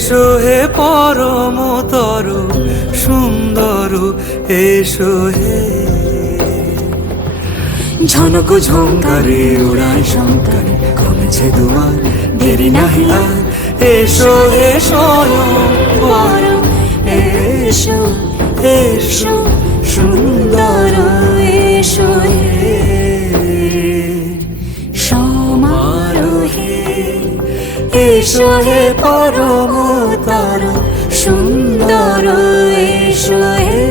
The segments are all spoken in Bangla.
এসো হে পরমতর সুন্দর, এসো হে। ঝনক ঝঙ্কারে ওড়ায় শঙ্কারে, খুলেছে দুয়ার, দেরি নাহি আর। এসো হে স্বয়ংবর, এসো এসো সুন্দর, এসো হে সমারোহে। এসো হে পরমতর সুন্দর, এসো হে।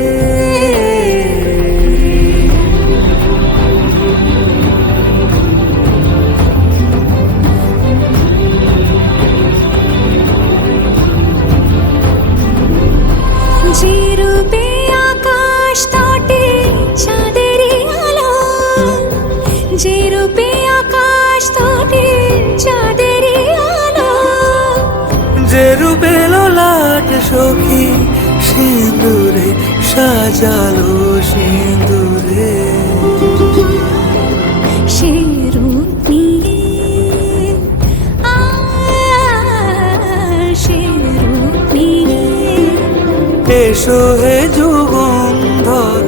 যে রূপে আকাশ তটে চাঁদেরই আলো, যে রূপে আকাশ তটে চাঁদেরই আলো, যে রূপে ললাট সখী সিঁদুরে সাজালো সিঁদুরে। সে রূপ নিয়ে সে রূপ নিয়ে এসো হে যুগন্ধর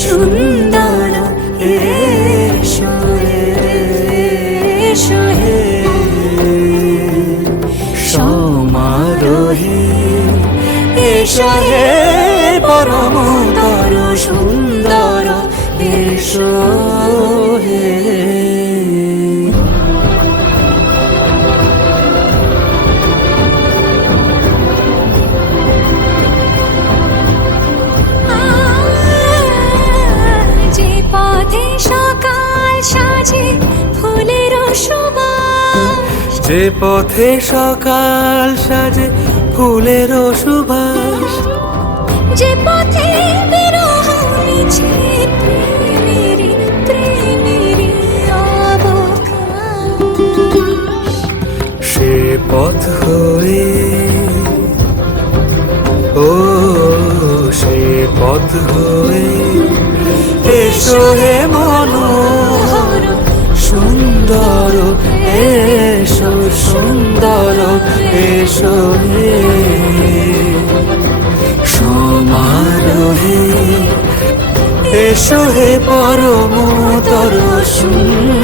সুন্দর, এসো এসো হে সমারোহে। এসো হে পরমতর সুন্দর, এসো হে। পথে সকাল সাজে ফুলের সুবাস, যে পথে সকাল সাজে ফুলের সুবাস, যে পথে বিরহ মিছে প্রেমেরই প্রেমেরই অবকাশ। সে পথ হয়ে ও সে পথ হয়ে এসো হে মনোহর সুন্দর, এসো সুন্দর, এসো হে সমারোহে। এসো হে পরমতর সুন্দর।